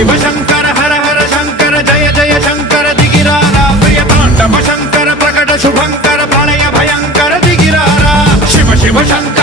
शिव शंकर हर हर शंकर जय जय शंकर दिगिरारा प्रिय तांडव शंकर प्रकट शुभंकर प्रलय भयंकर दिगिरारा शिव शिव शंकर